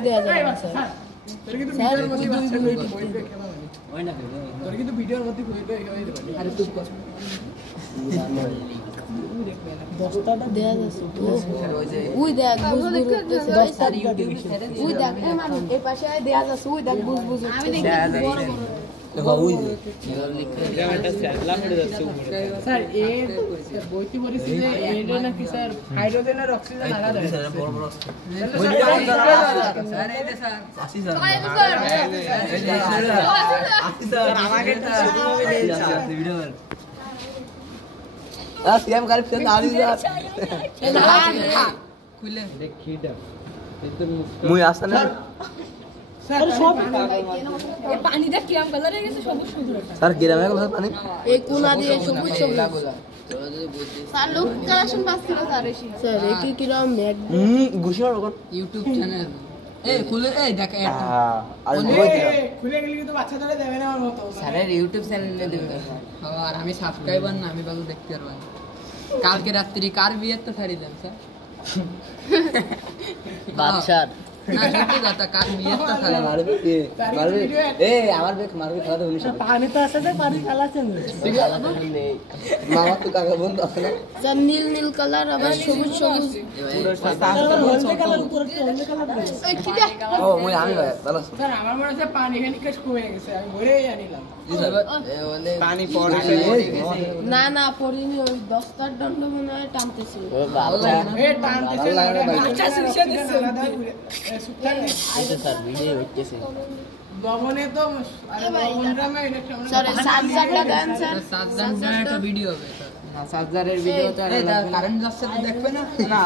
দেয়া যাবে না স্যার। তোর কিন্তু ভিডিওর মধ্যে বাচ্চা কই খেলা হয় না তোর কিন্তু ভিডিওর মধ্যে কই আরে তুই কর দশটাটা দেয়া যাচ্ছে ওই দেখ বুঝবুঝ করতেছে দশটা ইউটিউবে ছেড়ে ওই দেখ এই পাশে দেয়া যাচ্ছে ওই দেখ বুঝবুঝ আমি দেখি বড় বড় দেখো ওই যে এটা স্যারলা পড়ে যাচ্ছে স্যার এর বইতে পড়েছি যে এটা নাকি স্যার হাইড্রোজেন আর অক্সিজেন আলাদা স্যার বড় বড় স্যার এই যে স্যার আসি স্যার আসি স্যার আমাকে ভিডিও সিএম গাড়ি ফেল আলি যা খুলে দেখিটা একদম মুই আসছে না স্যার সব এই পানিটা কিরকম কালার হয়ে গেছে সবুজ সবুজ স্যার গ্রামে গেল পানি এই কোনা দিয়ে সবুজ সবুজ স্যার লোক কালেকশন পাচ্ছিল স্যার এসে স্যার এই কিরকম ম্যাগ গুছিয়ে রাখো ইউটিউব চ্যানেল এই খুলে এই দেখ এটা আর খুলে গেলে কিন্তু বাচ্চা ধরে দেবে না আমার মত স্যারের ইউটিউব চ্যানেলে দেবে আর আমি সাবস্ক্রাইবার না আমি ভালো দেখতে পারবো কালকে রাত্রি কার বিয়ে তো ছাড়ি দেন স্যার বাচ্চার না সত্যি কথা কার বিয়ে তো ছাড়ি মারবে এ আমার বেক মারবে খেলা তো উনিশ পানি তো আছে পানি খেলাছে মামা তো কাকা বন্ধু আছে না স্যার নীল নীল কালার আবার সবুজ সবুজ ও মুই আমি ভাই ভালো স্যার আমার মনে হচ্ছে পানি এখানে কাজ কমে গেছে আমি ঘুরে আনিলাম পানি পড়ে না না পড়িনি ওই 10টার দণ্ড মনে হয় টানতেছিল এই টানতেছে বাচ্চা শিশে দিচ্ছে আইতে স্যার ভিডিও হইতেছে লবণে তো আরে লবণটা আমি এটা স্যার সাতজারটা দেন স্যার সাতজার একটা ভিডিও হবে না সাতজারের ভিডিও তো আর কারেন্ট যাচ্ছে তো দেখবে না